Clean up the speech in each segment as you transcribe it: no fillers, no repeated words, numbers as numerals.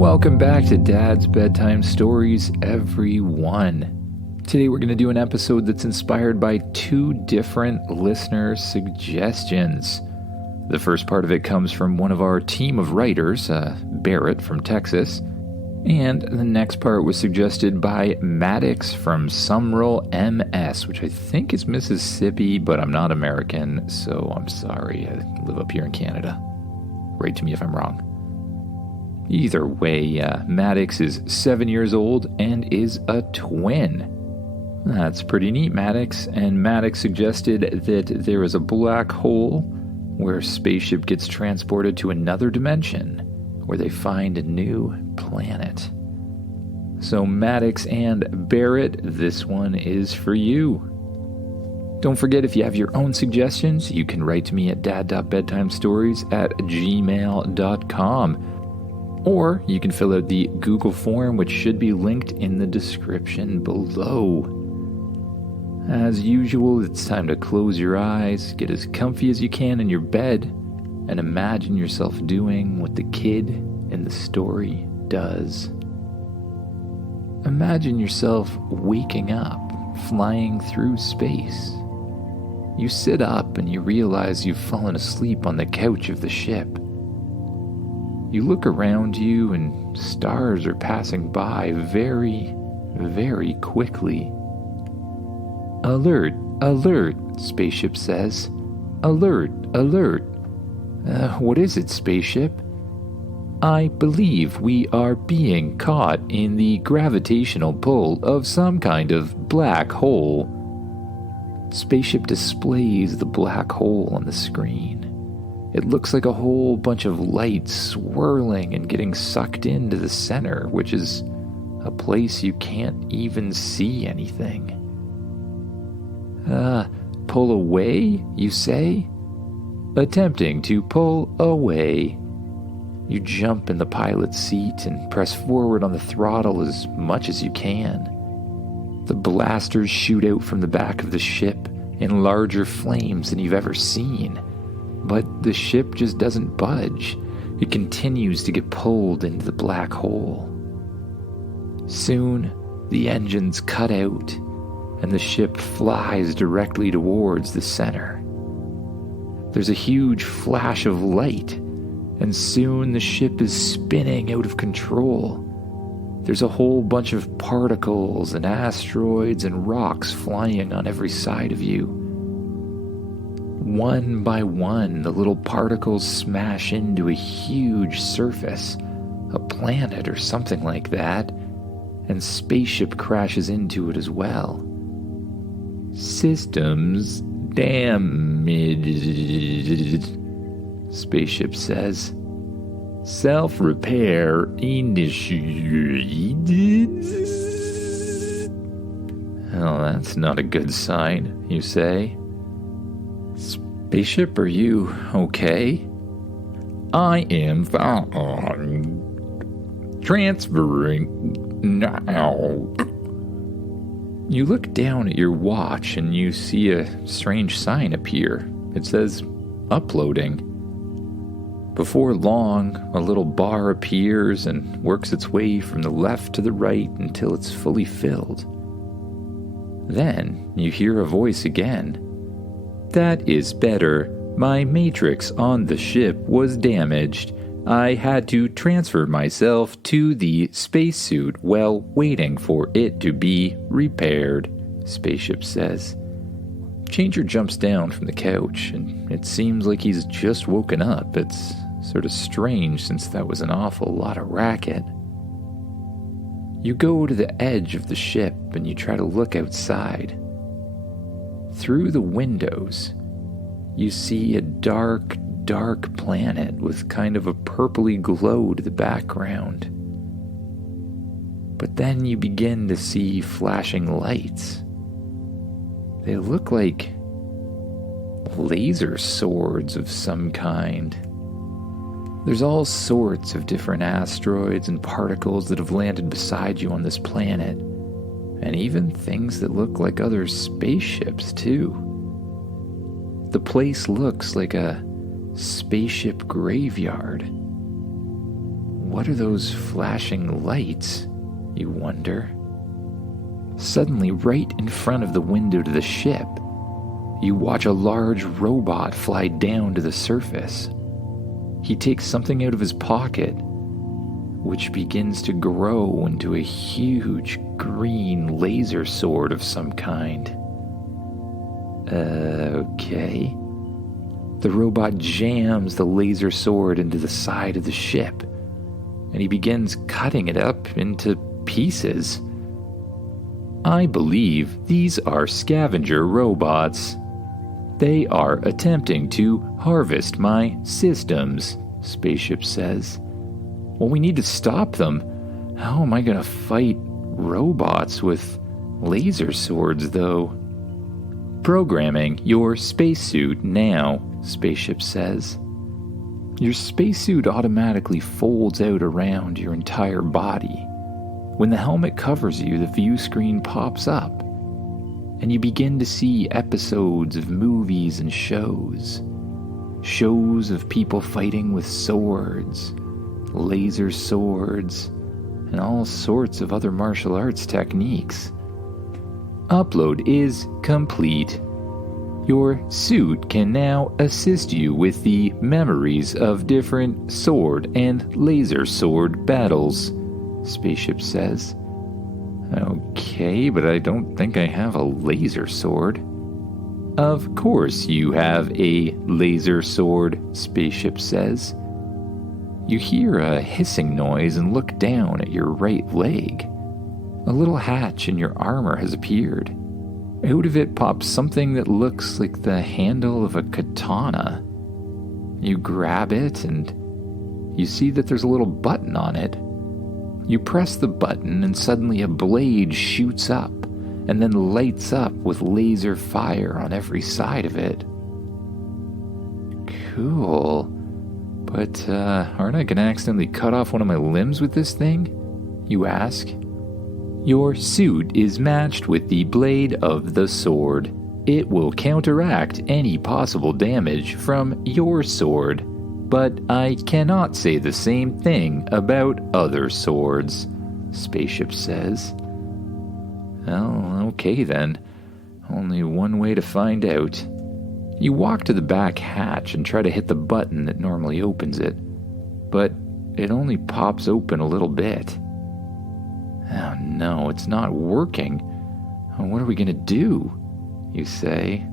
Welcome back to Dad's Bedtime Stories, everyone. Today we're going to do an episode that's inspired by two different listener suggestions. The first part of it comes from one of our team of writers, Barrett from Texas, and the next part was suggested by Matix from Sumrall MS, which I think is Mississippi, but I'm not American, so I'm sorry. I live up here in Canada. Write to me if I'm wrong. Either way, Matix is 7 years old and is a twin. That's pretty neat, Matix. And Matix suggested that there is a black hole where Spaceship gets transported to another dimension where they find a new planet. So Matix and Barrett, this one is for you. Don't forget, if you have your own suggestions, you can write to me at dad.bedtimestories@gmail.com. Or you can fill out the Google form, which should be linked in the description below. As usual, it's time to close your eyes, get as comfy as you can in your bed, and imagine yourself doing what the kid in the story does. Imagine yourself waking up, flying through space. You sit up and you realize you've fallen asleep on the couch of the ship. You look around you and stars are passing by very, very quickly. "Alert, alert," Spaceship says. "Alert, alert." What is it, Spaceship?" "I believe we are being caught in the gravitational pull of some kind of black hole." Spaceship displays the black hole on the screen. It looks like a whole bunch of lights swirling and getting sucked into the center, which is a place you can't even see anything. Pull away, you say?" Attempting to pull away. You jump in the pilot's seat and press forward on the throttle as much as you can. The blasters shoot out from the back of the ship in larger flames than you've ever seen. But the ship just doesn't budge. It continues to get pulled into the black hole. Soon, the engines cut out, and the ship flies directly towards the center. There's a huge flash of light, and soon the ship is spinning out of control. There's a whole bunch of particles and asteroids and rocks flying on every side of you. One by one, the little particles smash into a huge surface, a planet or something like that, and Spaceship crashes into it as well. "Systems damaged," Spaceship says. "Self-repair initiated." "Oh, that's not a good sign," you say. "Spaceship, are you okay?" "I am fine. Transferring now." You look down at your watch and you see a strange sign appear. It says, "Uploading." Before long, a little bar appears and works its way from the left to the right until it's fully filled. Then you hear a voice again. "That is better. My matrix on the ship was damaged. I had to transfer myself to the spacesuit while waiting for it to be repaired," Spaceship says. Changer jumps down from the couch, and it seems like he's just woken up. It's sort of strange since that was an awful lot of racket. You go to the edge of the ship and you try to look outside. Through the windows, you see a dark, dark planet with kind of a purpley glow to the background. But then you begin to see flashing lights. They look like laser swords of some kind. There's all sorts of different asteroids and particles that have landed beside you on this planet, and even things that look like other spaceships too. The place looks like a spaceship graveyard. What are those flashing lights, you wonder? Suddenly, right in front of the window to the ship, you watch a large robot fly down to the surface. He takes something out of his pocket, which begins to grow into a huge green laser sword of some kind. Okay. The robot jams the laser sword into the side of the ship, and he begins cutting it up into pieces. I believe these are scavenger robots. They are attempting to harvest my systems, Spaceship says. Well, we need to stop them. How am I going to fight robots with laser swords, though? Programming your spacesuit now, Spaceship says. Your spacesuit automatically folds out around your entire body. When the helmet covers you, the view screen pops up, and you begin to see episodes of movies and shows. Shows of people fighting with swords, laser swords, and all sorts of other martial arts techniques. Upload is complete. Your suit can now assist you with the memories of different sword and laser sword battles, Spaceship says. Okay, but I don't think I have a laser sword. Of course you have a laser sword, Spaceship says. You hear a hissing noise and look down at your right leg. A little hatch in your armor has appeared. Out of it pops something that looks like the handle of a katana. You grab it and you see that there's a little button on it. You press the button and suddenly a blade shoots up and then lights up with laser fire on every side of it. Cool. But aren't I going to accidentally cut off one of my limbs with this thing? You ask. Your suit is matched with the blade of the sword. It will counteract any possible damage from your sword, but I cannot say the same thing about other swords, Spaceship says. Well, okay then. Only one way to find out. You walk to the back hatch and try to hit the button that normally opens it, but it only pops open a little bit. Oh no, it's not working. What are we going to do? You say.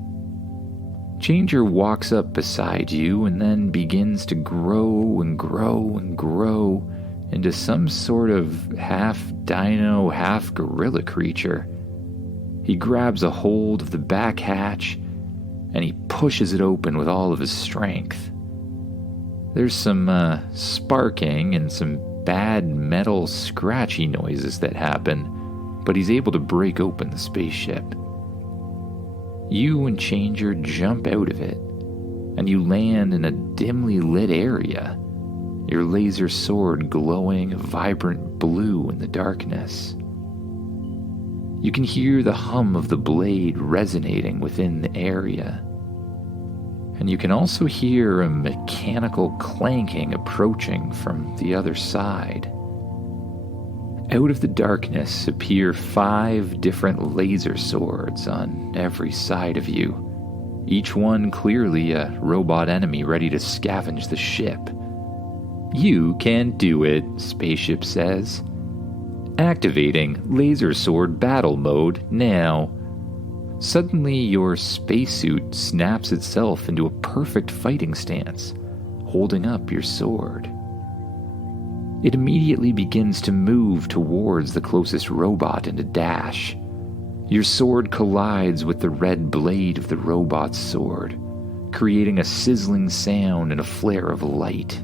Changer walks up beside you and then begins to grow and grow and grow into some sort of half dino, half gorilla creature. He grabs a hold of the back hatch and he pushes it open with all of his strength. There's some sparking and some bad metal scratchy noises that happen, but he's able to break open the spaceship. You and Changer jump out of it, and you land in a dimly lit area, your laser sword glowing a vibrant blue in the darkness. You can hear the hum of the blade resonating within the area, and you can also hear a mechanical clanking approaching from the other side. Out of the darkness appear 5 different laser swords on every side of you, each one clearly a robot enemy ready to scavenge the ship. You can do it, Spaceship says. Activating laser sword battle mode now. Suddenly, your spacesuit snaps itself into a perfect fighting stance, holding up your sword. It immediately begins to move towards the closest robot in a dash. Your sword collides with the red blade of the robot's sword, creating a sizzling sound and a flare of light.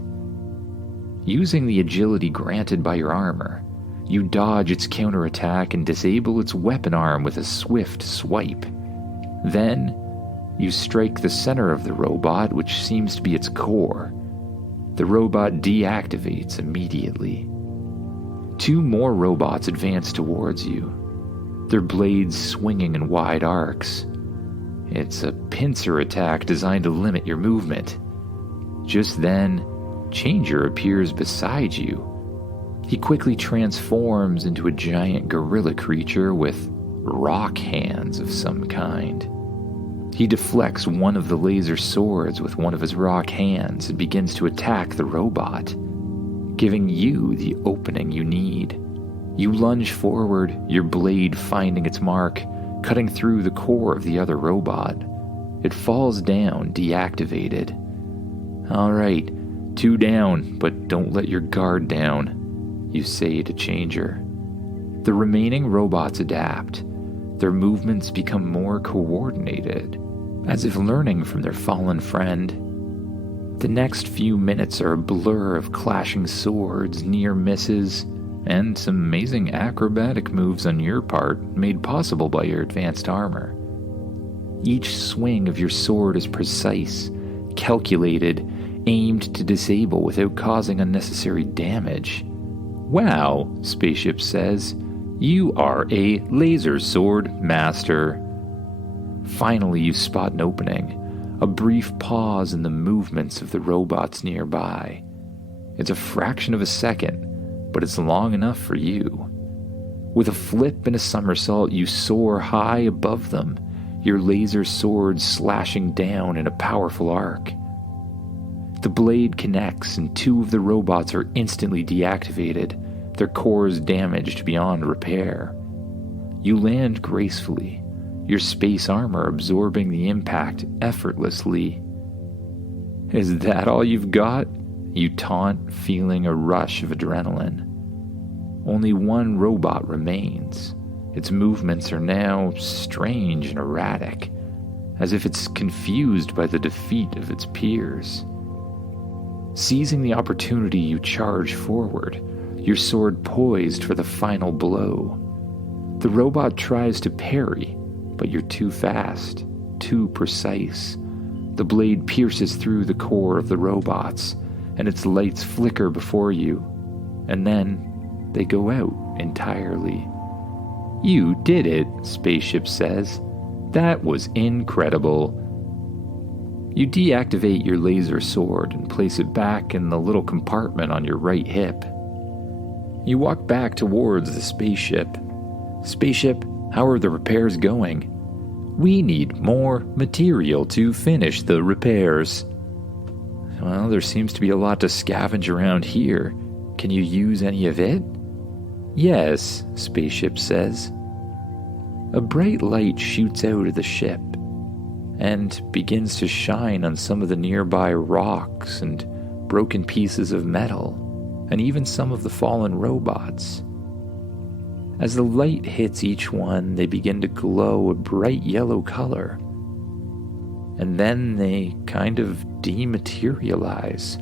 Using the agility granted by your armor, you dodge its counterattack and disable its weapon arm with a swift swipe. Then, you strike the center of the robot, which seems to be its core. The robot deactivates immediately. 2 more robots advance towards you, their blades swinging in wide arcs. It's a pincer attack designed to limit your movement. Just then, Changer appears beside you, He quickly transforms into a giant gorilla creature with rock hands of some kind. He deflects one of the laser swords with one of his rock hands and begins to attack the robot, giving you the opening you need. You lunge forward, your blade finding its mark, cutting through the core of the other robot. It falls down, deactivated. All right, 2 down, but don't let your guard down, you say to Changer. The remaining robots adapt. Their movements become more coordinated, as if learning from their fallen friend. The next few minutes are a blur of clashing swords, near misses, and some amazing acrobatic moves on your part made possible by your advanced armor. Each swing of your sword is precise, calculated, aimed to disable without causing unnecessary damage. Wow, Spaceship says, you are a laser sword master. Finally, you spot an opening, a brief pause in the movements of the robots nearby. It's a fraction of a second, but it's long enough for you. With a flip and a somersault, you soar high above them, your laser sword slashing down in a powerful arc. The blade connects and 2 of the robots are instantly deactivated, their cores damaged beyond repair. You land gracefully, your space armor absorbing the impact effortlessly. Is that all you've got? You taunt, feeling a rush of adrenaline. Only 1 robot remains. Its movements are now strange and erratic, as if it's confused by the defeat of its peers. Seizing the opportunity, you charge forward, your sword poised for the final blow. The robot tries to parry, but you're too fast, too precise. The blade pierces through the core of the robots, and its lights flicker before you, and then they go out entirely. You did it, Spaceship says. That was incredible. You deactivate your laser sword and place it back in the little compartment on your right hip. You walk back towards the spaceship. Spaceship, how are the repairs going? We need more material to finish the repairs. Well, there seems to be a lot to scavenge around here. Can you use any of it? Yes, Spaceship says. A bright light shoots out of the ship and begins to shine on some of the nearby rocks and broken pieces of metal, and even some of the fallen robots. As the light hits each one, they begin to glow a bright yellow color, and then they kind of dematerialize,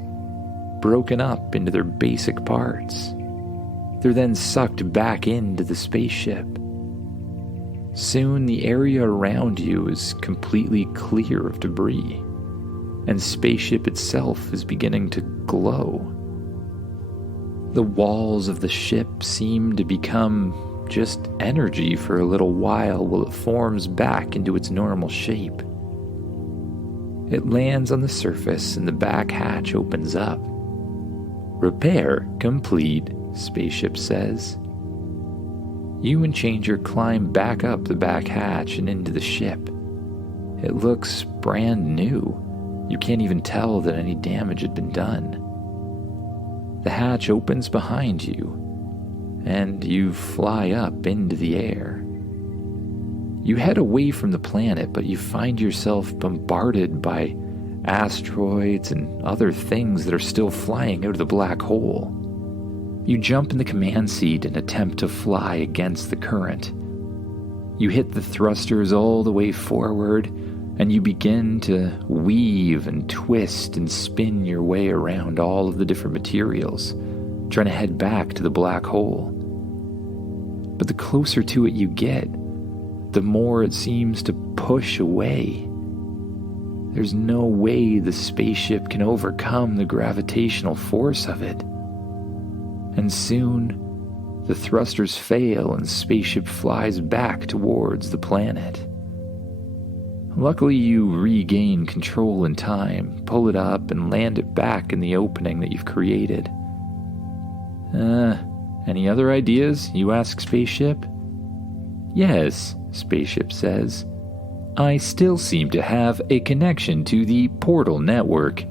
broken up into their basic parts. They're then sucked back into the spaceship. Soon the area around you is completely clear of debris, and Spaceship itself is beginning to glow. The walls of the ship seem to become just energy for a little while it forms back into its normal shape. It lands on the surface and the back hatch opens up. Repair complete, Spaceship says. You and Changer climb back up the back hatch and into the ship. It looks brand new. You can't even tell that any damage had been done. The hatch opens behind you, and you fly up into the air. You head away from the planet, but you find yourself bombarded by asteroids and other things that are still flying out of the black hole. You jump in the command seat and attempt to fly against the current. You hit the thrusters all the way forward, and you begin to weave and twist and spin your way around all of the different materials, trying to head back to the black hole. But the closer to it you get, the more it seems to push away. There's no way the spaceship can overcome the gravitational force of it. And soon, the thrusters fail and Spaceship flies back towards the planet. Luckily, you regain control in time, pull it up, and land it back in the opening that you've created. Any other ideas? You ask Spaceship. Yes, Spaceship says. I still seem to have a connection to the portal network.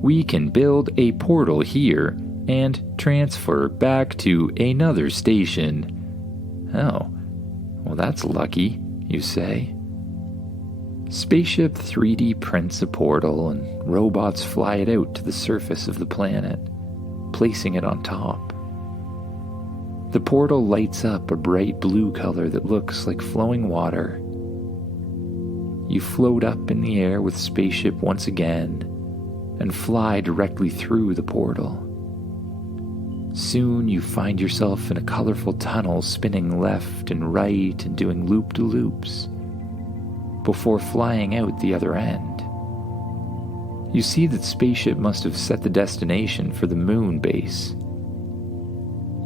We can build a portal here and transfer back to another station. Oh, well that's lucky, you say. Spaceship 3D prints a portal and robots fly it out to the surface of the planet, placing it on top. The portal lights up a bright blue color that looks like flowing water. You float up in the air with Spaceship once again and fly directly through the portal. Soon you find yourself in a colorful tunnel spinning left and right and doing loop-de-loops before flying out the other end. You see that Spaceship must have set the destination for the moon base.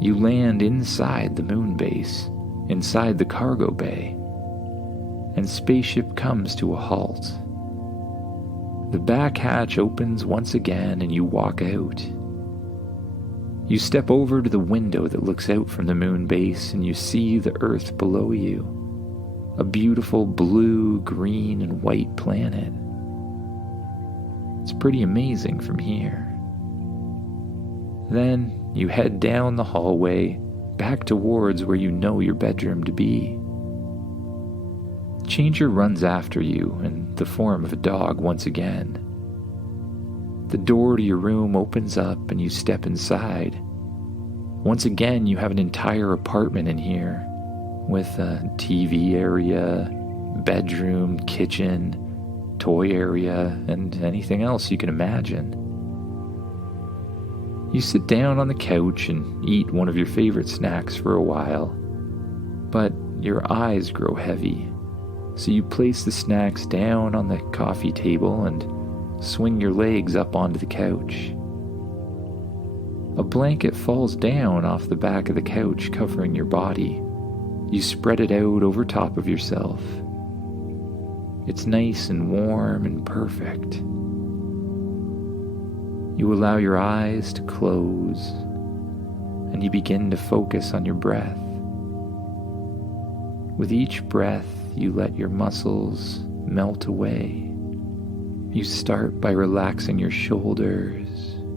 You land inside the moon base, inside the cargo bay, and Spaceship comes to a halt. The back hatch opens once again and you walk out. You step over to the window that looks out from the moon base and you see the Earth below you, a beautiful blue, green, and white planet. It's pretty amazing from here. Then you head down the hallway back towards where you know your bedroom to be. Changer runs after you in the form of a dog once again. The door to your room opens up and you step inside. Once again, you have an entire apartment in here with a TV area, bedroom, kitchen, toy area, and anything else you can imagine. You sit down on the couch and eat one of your favorite snacks for a while, but your eyes grow heavy. So you place the snacks down on the coffee table and swing your legs up onto the couch. A blanket falls down off the back of the couch, covering your body. You spread it out over top of yourself. It's nice and warm and perfect. You allow your eyes to close, and you begin to focus on your breath. With each breath, you let your muscles melt away. You start by relaxing your shoulders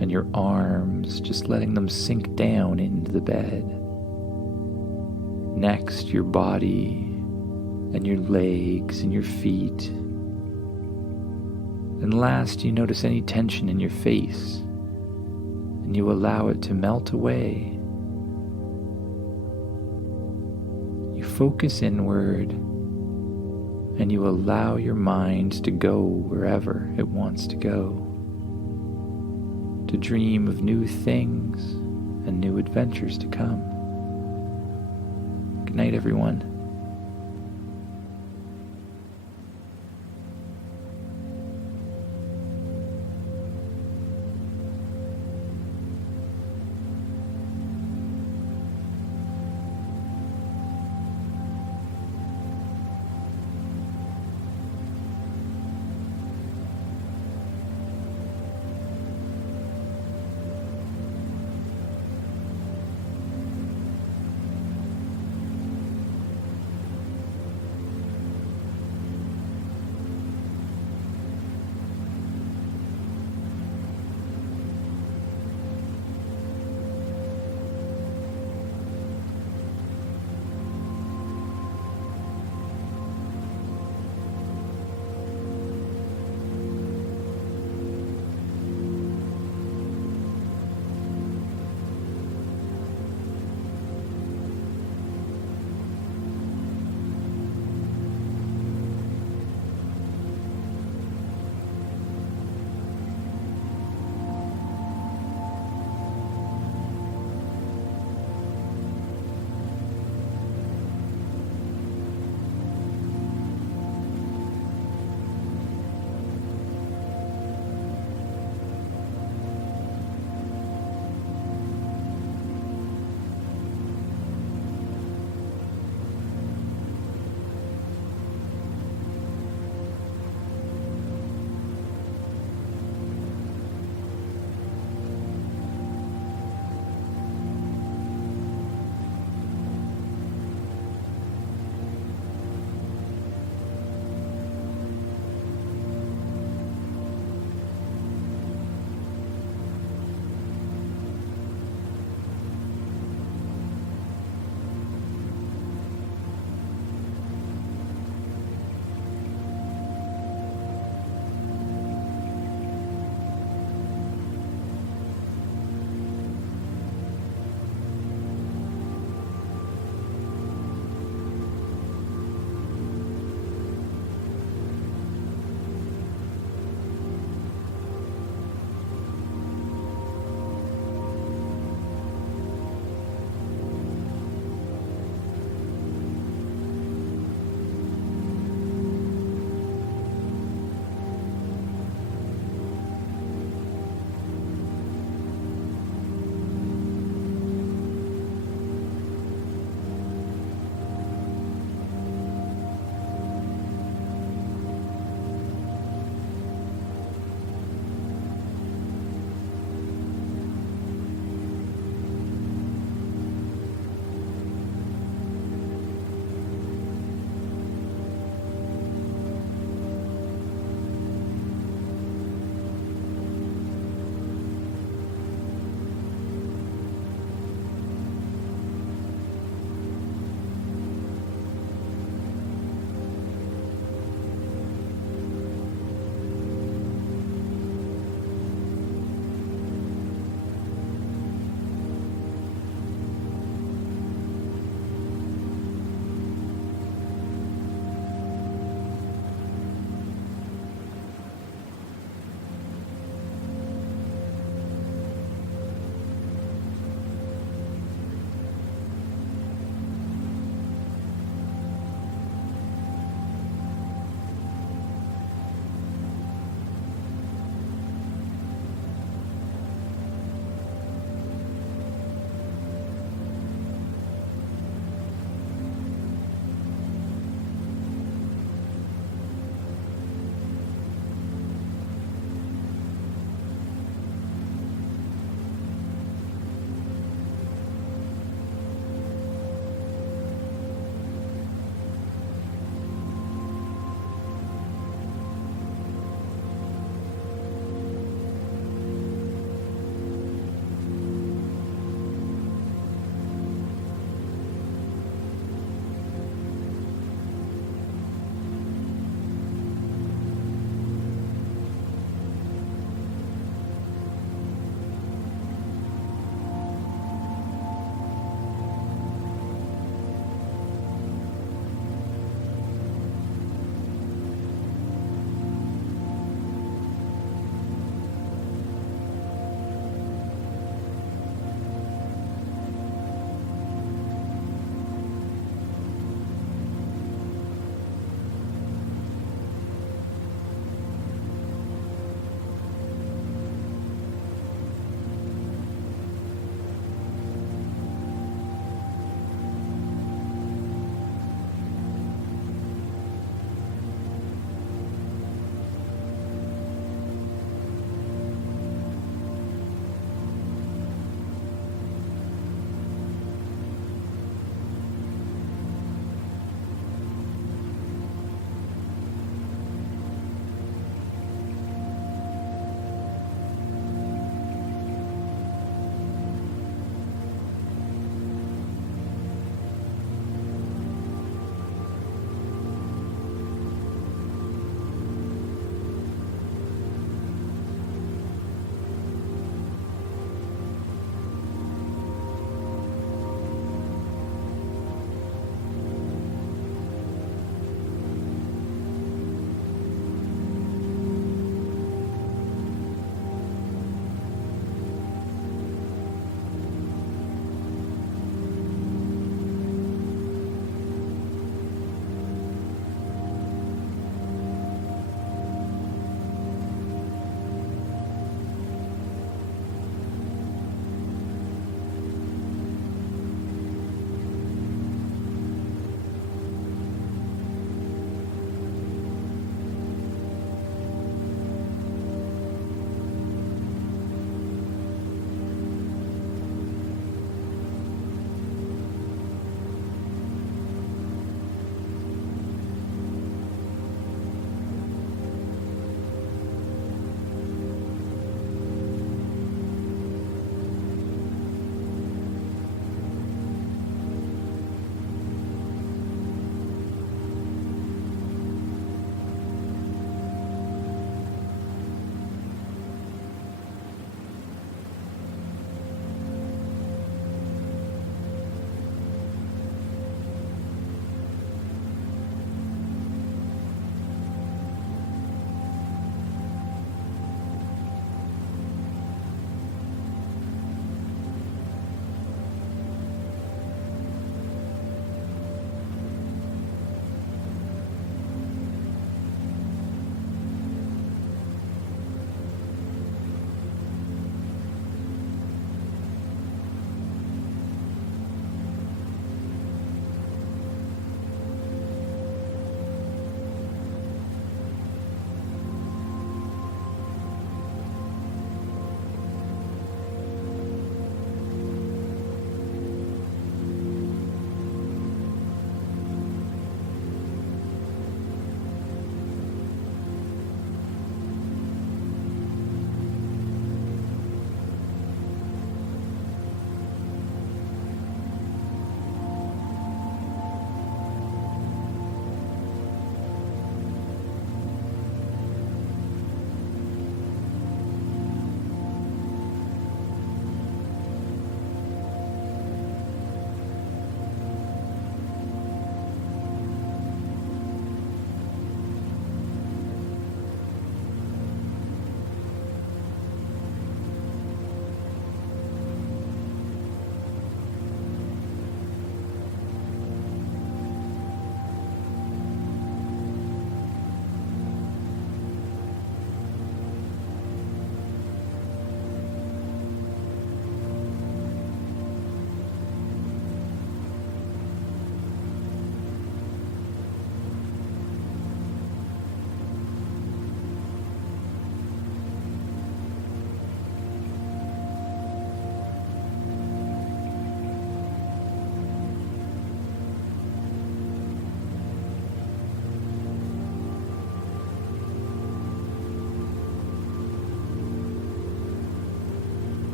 and your arms, just letting them sink down into the bed. Next, your body and your legs and your feet. And last, you notice any tension in your face, and you allow it to melt away. You focus inward, and you allow your mind to go wherever it wants to go, to dream of new things and new adventures to come. Good night, everyone.